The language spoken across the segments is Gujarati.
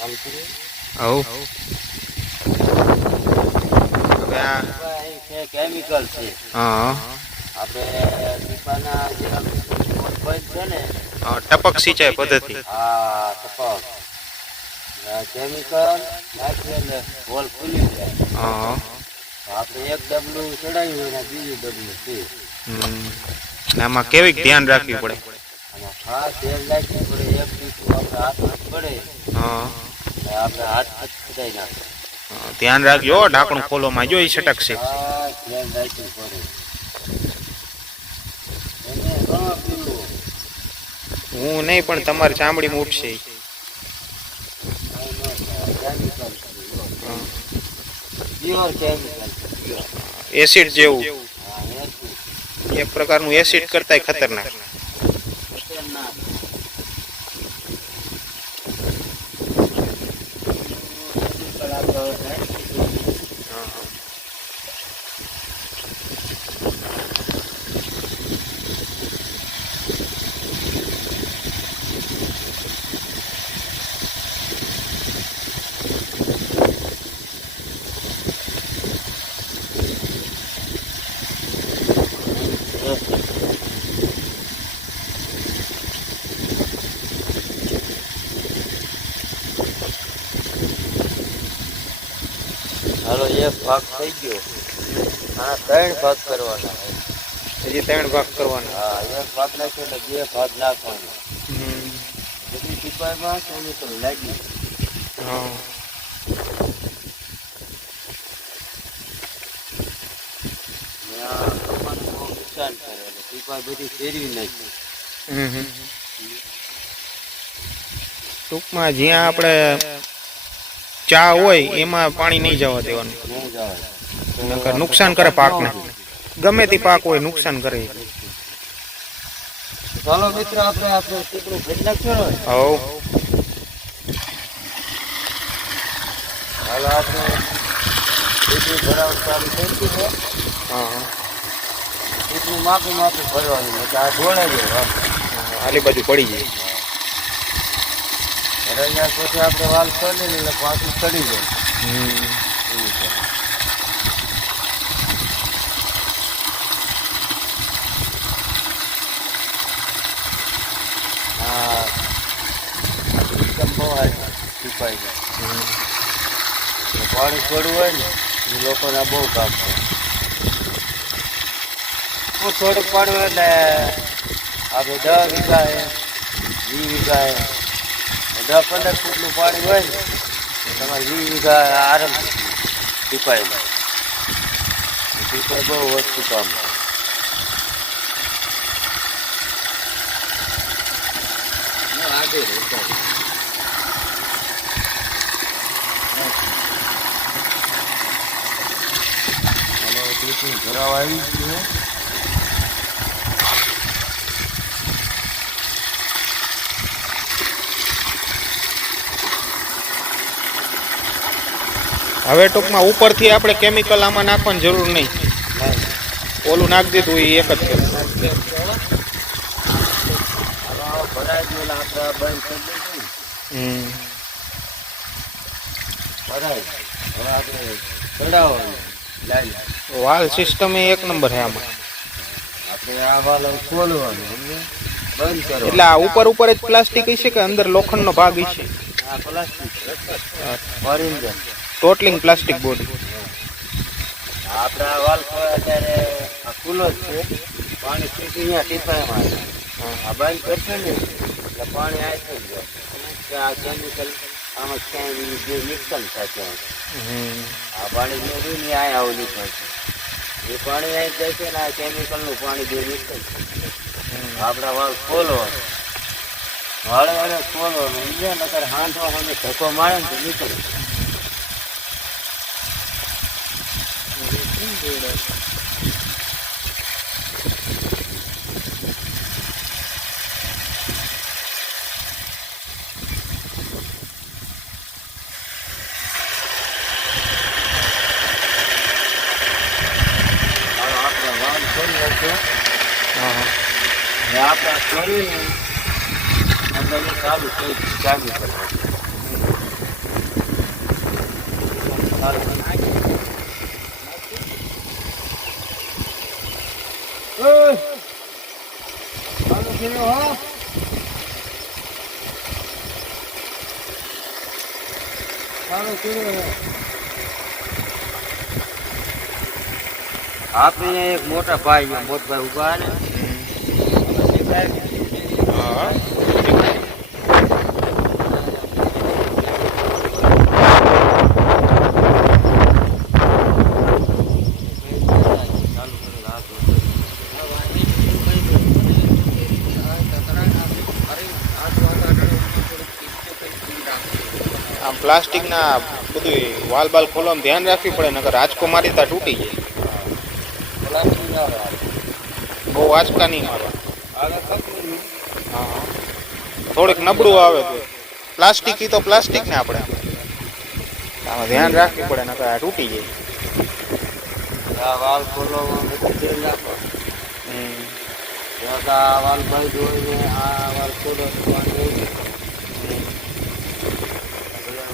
ચાલુ કરીએ હવ હવે આ અહીં છે. કેમિકલ છે હા આપણે પીપાના છે ને. ટપક સિંચાઈ પદ્ધતિ. હા ટપક. કેમિકલ એટલે હોલ ખુલી જાય. હા. આપણે એક ડબલું ચડાવ્યું અને બીજું ડબલું છે હમ. ને આમાં કેવી ધ્યાન રાખવી પડે. આમાં ખાસ ધ્યાન નાખવું પડે એક પીસું આપણે હાથમાં પડે. હા. આપણે હાથ ધ્યાન રાખજો ઢાંકણું ખોલોમાં જો એ છટકશે હા નહીં પણ તમારી ચામડીમાં ઉઠશે. એસિડ જેવું. એક પ્રકારનું એસિડ કરતાંય ખતરનાક. ખતરનાક કેમિકલ હાલો એક ભાગ થઈ ગયો. હા ત્રણ ભાગ કરવાના હજી ત્રણ ભાગ કરવાના. હા એક ભાગ નાખ્યો એટલે બે ભાગ નાખવાના. હમ. બધી ટીપાઈમાં કેમિકલ લાગી. હા. નુકસાન કરે એટલે ટીપાઈ બધી ફેરવી નાખી. હમ હમ. ટૂંકમાં જ્યાં આપણે ચા હોય એમાં પાણી નહીં જવા દેવાનું. નકર નુકસાન કરે પાકને. ગમે તે પાક હોય નુકસાન કરે ચાલો મિત્ર આપણે આપણે ટીપડું ભરી નાખ્યો ને? હવ. હાલ આપણે ટીપડું ભરાવ ચાલુ થઈ ગયું છે હા. ટીપડું માપી માપી ભરવાનું આ ઢોળાઈ જાય આલી બાજુ પડી જાય ભરાઈ જાય પછી આપણે વાલ કરી એટલે પાછું ચડી જાય હમ. એવું છે હા સિસ્ટમ બહુ હારી છુપાઈ જાય હમ. એટલે પાણી છોડવું હોય ને એ લોકોને બહુ કામ છે હું થોડુંક પાડવું એટલે આપણે દસ વીઘા હે વીસ વીઘા હે દસ પંદર ફૂટનું પાણી હોય ને તમારે વીસ વીઘા આરામ છુપાઈ પીપાય બહુ વસ્તુ કામ. ભરાવ આવી ગયું હવે ટૂંકમાં ઉપરથી આપણે કેમિકલ આમાં નાખવાની જરૂર નહીં. ઓલું નાખી દીધું એ એક જ છે. વાલ સિસ્ટમ એ એક નંબર છે આમાં. આપણે આ વાલ એટલે આ ઉપર ઉપર જ પ્લાસ્ટિક હશે કે અંદર લોખંડનો ભાગ હશે? પ્લાસ્ટિક ટોટલિંગ પ્લાસ્ટિક બોર્ડ આપણા વાલ ખોલે અત્યારે ખુલ્લો જ છે. પાણી સીધું અહીંયા ટીપાયમાં આવે. આ બંધ કરશે ને, એટલે પાણી આવી થઈ જાય. ત્યાં કેમિકલ આમાં ક્યાંય જે મિક્સન થશે. આ પાણી જે રહ્યું ને આ આવું નીકળશે. એ પાણી અહીં જાય છે ને, આ કેમિકલનું પાણી જે મિક્સન આપણા વાળ ખોલો. વાળે વાળે ખોલવાનું સમજ્યા નકર હાંઠવા સામે ધક્કો મારે ને નીકળે. હાલો આપણે વાળ ખોલી નાખ્યો ને આપણે ચાલુ ચાલુ કરવાનું સારું ચાલુ કર્યો હો ચાલુ આપણે એક મોટા ભાઈ મોટભાઈ ઊભા ને હા આમ પ્લાસ્ટિકના બધું વાલ બાલ ખોલવામાં ધ્યાન રાખવી પડે નકર આંચકો મારી તા તૂટી જાય. બહુ આંચકા નહીં મારવા હા. થોડીક નબળું આવે તો. પ્લાસ્ટિક તો પ્લાસ્ટિક ને આપણે. આમાં ધ્યાન રાખવી પડે નકર આ તૂટી જાય. આ વાલ ખોલવામાં બધું તેલ નાખો હમ. વાલ ભાઈ જોઈને આ વાલ ખોલો તો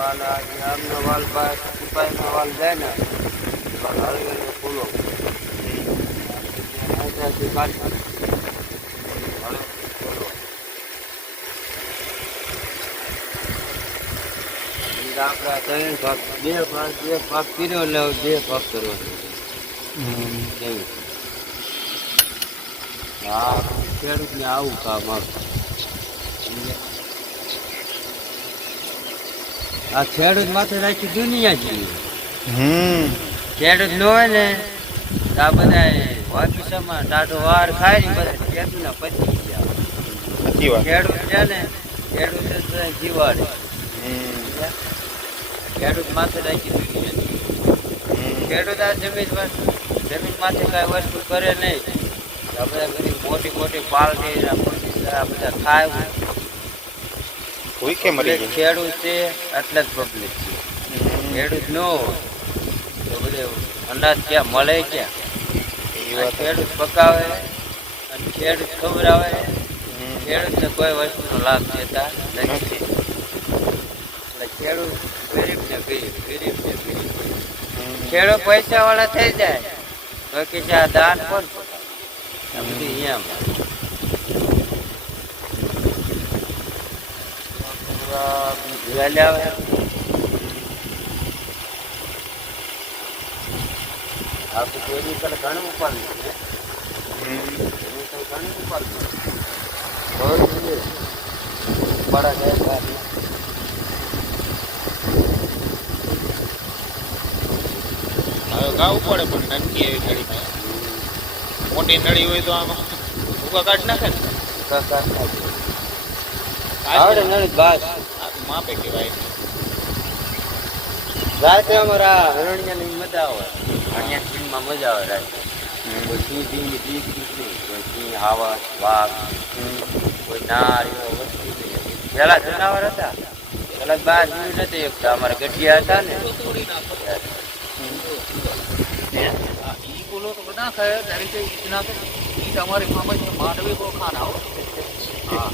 વાલ આ આમનો વાલ ભાઈ સિપાહીનો વાલ જાય ને. વાલ હળવીને ખોલો અહીંયાથી કાઢી હળવે ખોલો એટલે આપણે ત્રણ ભાગ બે ભાગ બે ભાગ કર્યો એટલે બે ભાગ કરવો હા ખેડૂતને આવું કામ આવે. આ ખેડૂત માથે રાખી દુનિયા જીવે. હમ. ખેડૂત ન હોય ને તો આ બધા ઓફિસમાં ટાટો વાર ખાય ને બધા ખેડૂતના પતી ગયા. ખેડૂત છે ને ખેડૂત જીવાડે. ખેડૂત માથે રાખી દુનિયા. ખેડૂત આ જમીન જમીન માથે કાંઈ વસ્તુ કરે નહીં. આપણે બધી મોટી મોટી પાલટી થઈ આ બધા ખાય ભૂખે મરી જાય ખેડૂત છે એટલે જ પબ્લિક છે. ખેડૂત ન હોય તો બધે અનાજ ક્યાં મળે ક્યાં? ખેડૂત પકાવે અને ખેડૂત ખવડાવે. ખેડૂતને કોઈ વસ્તુનો લાભ લેતા નથી. એટલે ખેડૂત ગરીબ ને ગરીબ. ગરીબ ને ગરીબ. ખેડૂત પૈસા વાળા થઈ જાય. તો કે આ દાન કોણ પકાવે? આ અહીંયા આવે આપણે કેમિકલ ઘણું ઉપાડ્યું છે ઘણું ઉપાડ્યું બહાર. હવે ગાવું પડે પણ નાનકી એવી નળી. મોટી નળી હોય તો આમાં ભૂકા કાઢ નાખે ને ખાય. આ આવડે નળી બાસ આ તો માપે કહેવાય રાતે અમારા હરણિયાની મજા આવે હરણિયા ફિલ્મમાં મજા આવે રાતે કોઈ સિંહ સિંહની બીક બીક નહીં કોઈ સિંહ હાવસ વાઘ કોઈ નાર એવો વસ્તુ નહીં પેલા જનાવર હતા પેલા બહાર જોયું નથી એકતા અમારા ગઢિયા હતા ને ઈ બોલો તો બધા ખાય ત્યારે કે ઈના કે ઈ તમારી મામા છે માંડવી બહુ ખાના હો હા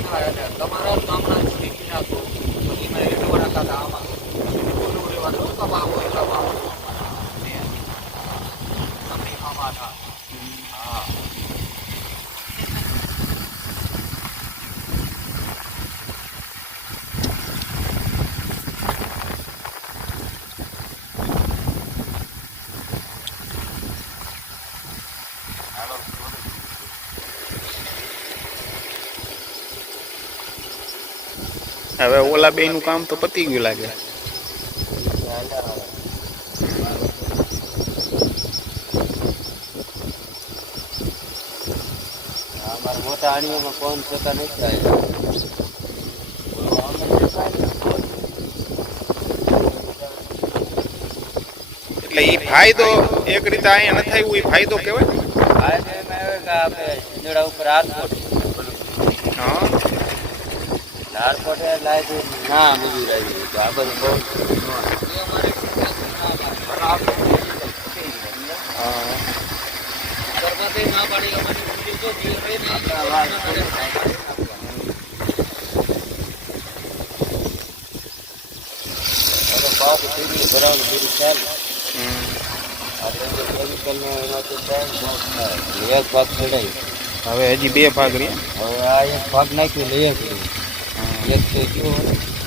આયા છે. તમારા ગામના સ્થિતિ નાખો પછી મેં એટલો બધા ખાતા આમાં બોલો બોલો વાળો કબાબ હોય કબાબ ને તમને ખાવા હતા હા હવે ઓલા બે નું કામ તો પતી ગયું લાગે. મોટા આણીઓમાં કોણ થતા નથી એટલે એ ફાયદો એક રીતે અહીંયા ન થાય એ ફાયદો કહેવાય? ફાયદો એમાં આવે કે આપણે ઉપર હાથ હા. હારકોટ એટલે આ જે ના મજૂર આવી ગયું તો આ બધું બહુ હા. ઘરમાંથી ના પાડી અમારી મમ્મી તો જીવ રહી ને આપણા વાત આપણે હવે આવાથી પીરી ભરાવાનું પીરી ચાલે હમ. આપણે જે કેમિકલનો એનાથી ટાઈમ જોબ થાય એક ભાગ ચડાવી હવે હજી બે ભાગ રહ્યા હવે આ એક ભાગ નાખ્યો લઈએ છીએ હમ. એક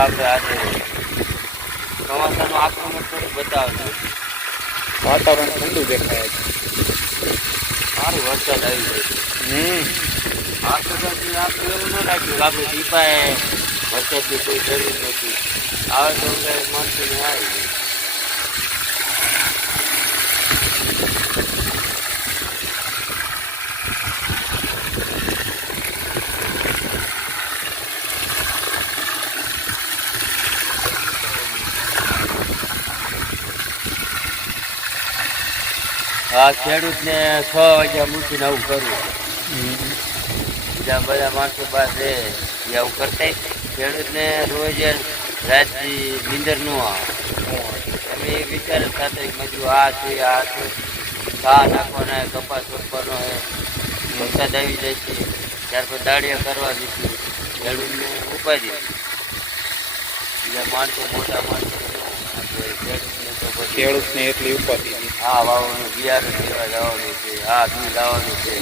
આપણે આજે ચોમાસાનું આક્રમણ થોડું વાતાવરણ ઠંડુ દેખાય છે. સારું વરસાદ આવી જાય છે. હમ. આ આપણે એવું ન રાખ્યું આપણે દીપાએ વરસાદની કોઈ જરૂર નથી. આવે તો મસ્ત આવી આ ખેડૂતને છ વાગ્યા મૂકીને આવું કરવું. બીજા બધા માણસો રહે એ આવું કરતા ખેડૂતને રોજ રાતથી નીંદર ન આવે. એમ એ વિચાર સાથે મજૂર, આ છે આ છે. ઘા નાખવાના કપાસ રોપવાનો હે વરસાદ આવી જાય છે. ત્યાર પછી દાળિયા કરવા દઈશું ખેડૂતને ઉપાડી બીજા માણસો મોટા માણસો. ખેડૂતને એટલી ઉપાધિ છે. હા વાવવાનું બિયારણ લેવા જવાનું છે હા દૂધ લાવવાનું છે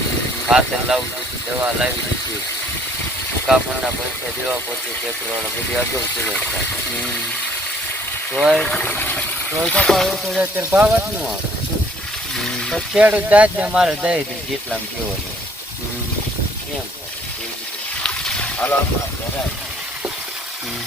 ખાતર લાવવું છે દવા લાવી દીધી કાપડના પૈસા દેવા પડશે ખેતરવાળા બધી અગાઉ ચલે હમ. તોય તોય કપા એવું તો અત્યારે ભાવ જ ન આવે. ખેડૂત દાજ ને મારે દઈ દે જેટલામાં કેવો છે. એમ. હાલો આપણે ઘરે. હમ.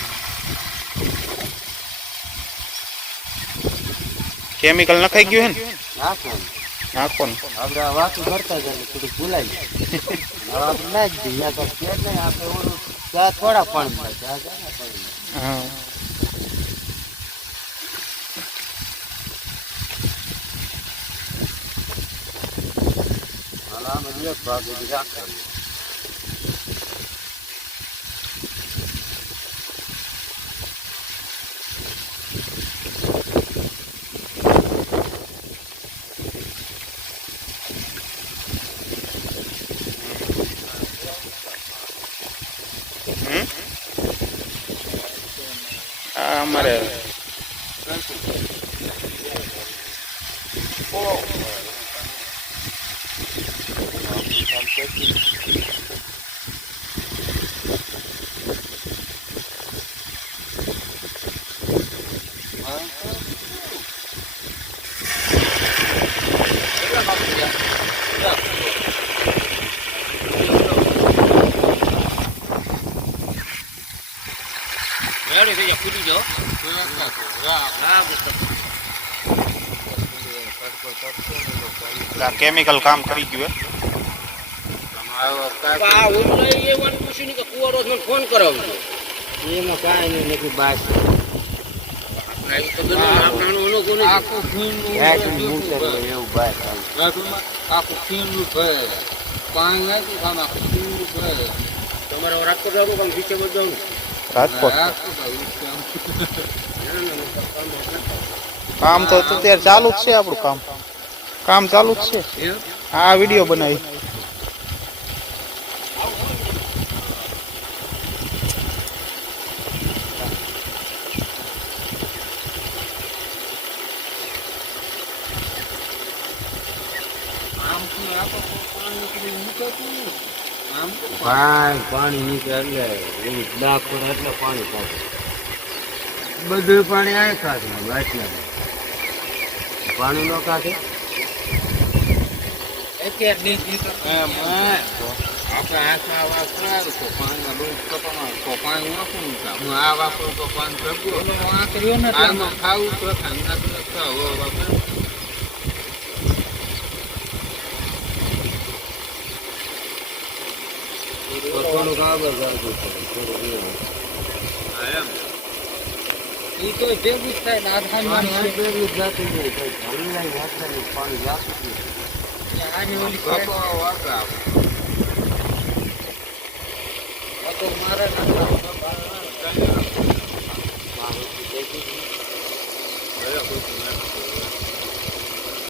કેમિકલ નખાઈ ગયું હે ને નાખવાનું નાખો ને આપણે આ વાતું કરતા જ એટલે થોડું ભૂલાઈ જાય હવે આપણે ના જ દઈએ ત્યાં તો કે નહીં આપણે ઓલું ત્યાં થોડા પાણી ત્યાં જાય ને પાણી હા હાલો આમાં એક ભાગ સુધી રાખવાનું આ ફૂટી જાઓ આ કેમિકલ કામ કરી ગયું ફોન કરાવજો એમાં કાંઈ નહીં નથી બાસ આખું કોને ગાયનું મૂતર હોય એવું બાસ આવે. તમારે રાજકોટ જવાનું કામ બીચે બધું રાજકોટ કામ તો અત્યારે ચાલુ જ છે આપણું કામ. કામ ચાલુ જ છે. આ વીડિયો બનાવી. પાણી પાણી નીચે એટલે એવું લાખ એટલે પાણી કાઢે બધું પાણી આ કાઢે બાટલા પાણી નો કાઢે આપણે હાથમાં વાપરાયું તો પાણીમાં બહુ કપામાં તો પાણી નાખું હું આ વાપરું તો પાણી એટલે આમાં ખાવું તો ઠંડા તો ખાવ વાપર. એમ. ઈ તો ભેગું થાય જાતું નહીં, પાણી જાતું નહીં. મારે